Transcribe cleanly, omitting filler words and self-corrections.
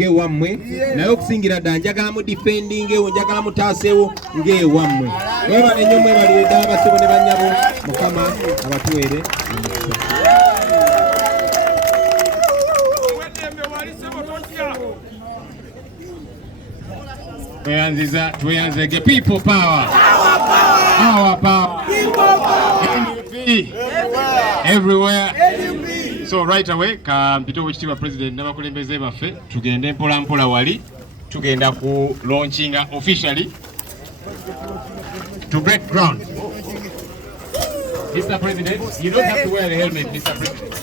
ngewammwe naye okusingira ddala njagala mu defending ewo njagala mutaasewo ngewammwe webale nnyo mwebaliwe ddala abasebo ne bannyabo Mukama abatuwere tweyanzege people power our power everywhere. So right away kampito wekitiibwa president n'abakulembeze baffe tugende mpola mpola wali tugenda ku launching officially to break ground. Mr. President, you don't have to wear the helmet, Mr. President.